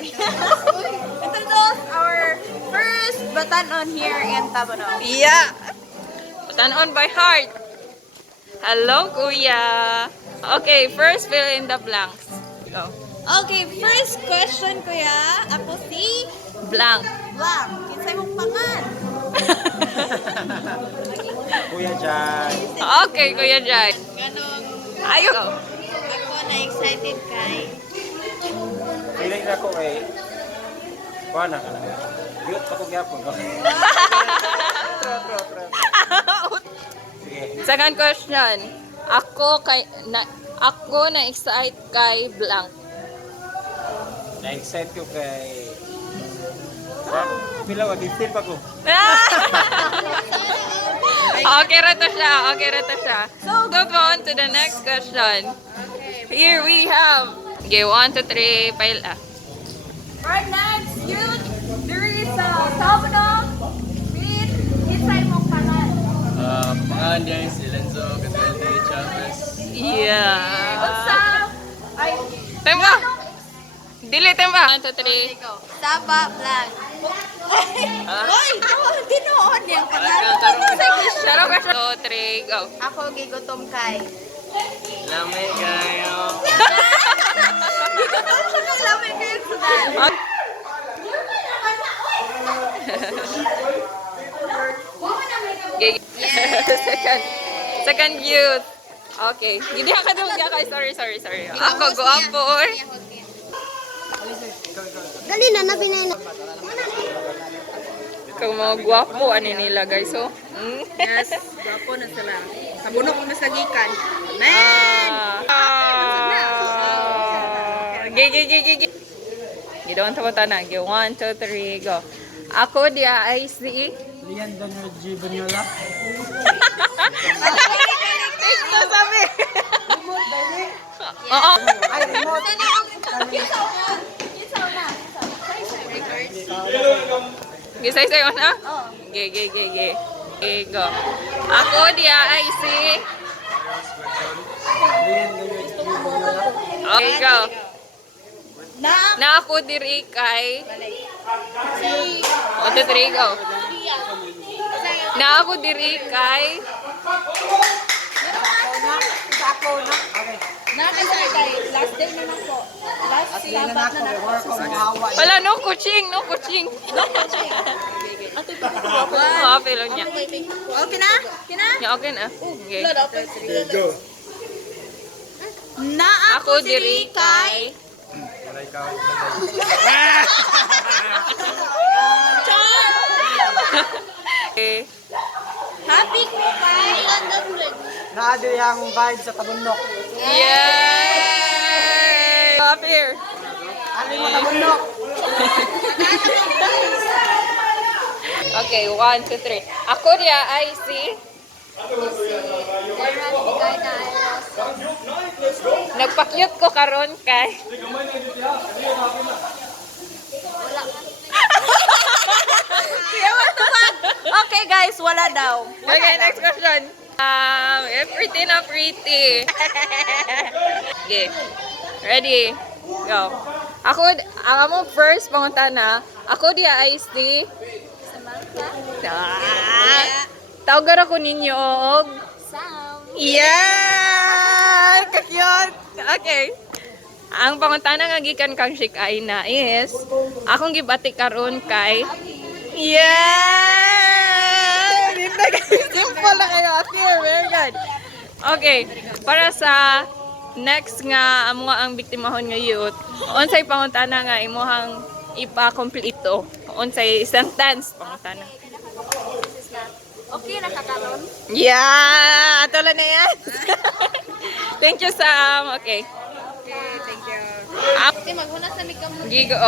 Introduce our first batanon here in Tabono. Yeah. Batanon by heart. Hello, Kuya. Okay, first fill in the blanks. Go. Okay, first question, kuya. Ako si Blank. Blanc. Kinsay mong pangan? Kuya Jan. Okay, Kuya Jai. Ganong Ayok. ako na-excited kay Feeling na ko eh. Kuha na ka na. Biyot ako gyapon. Sige. Second question. Ako na excite kay blank. Na-excite ko kay... Pila ko, gifted pa ko. Okay, rato siya. Okay, rato siya. So, go on to the next question. Here we have... Okay, 1, 2, 3, paila. right next, youth. There is Tabono with kinsay mong pangan. Pangalan niya si Lenzo Catete Chavez. Yeah. What's up? Ay, Temba! Dili, temba. 1, 2, 3. Saba Blanc. Hoy, dinoon niyang pangan. Sharo ka siya. 2, 3, go. Ako gigutom kay. Lame kayo. Gigutom siya kay lamay kayo sudan. Okay. Second youth. Okay. Hindi ka doon kay. Sorry. Ako, go up po. Dali na, nabinay na. Kung mga gwapo, ano nila guys. So, Yes, gwapo na sila. Sa bunok mo masagikan. Gigi. Gidawang tapos na. 1, 2, 3, go. Ako dia ay si... Lian Daniel G. Banyola. Ito sabi. Oo. Ay, remote. Gisay-say mo na? Ge. Go. Ako dia ay si... Lian Daniel G. Banyola. Okay, go. Na Na ako diri kay... 1, 2, 3, go. Na ako diri kay... kay last day na lang po. Last sabat na lang po. Wala, no coaching. Oo, pero niya. Okay na? Kina? Yeah, okay na. Okay. Go. Na Ako diri kay... Wala ikaw. Okay. Happy ko kay Naado yung vibe sa tabunok. Yay! Up here. Ano yung tabunok? Okay, 1, 2, 3. Ako dia ay si... Nagpakyut ko karon kay... Okay guys, wala daw. Okay, next question. Pretty na pretty. Okay. Ready? Go. Ako, ang among first pangutana, ako dia ay si... Tawagan ako ninyo og... Yeah! Kakyot! Okay. Ang pangutana nga gikan kang Shikay na is, akong gibati karon kay... Yeah! Simple lang kayo. Okay, very good. Okay, para sa next nga amo nga ang biktimahon nga youth, unsay pangutana nga imuhang ipa-kompleto? Unsay sentence pangutana? Okay na kakaron. Yeah! Ato lang na yan. Thank you, Sam. Okay. Okay, thank you. Up. Kasi maghuna sa mikam. Gigo.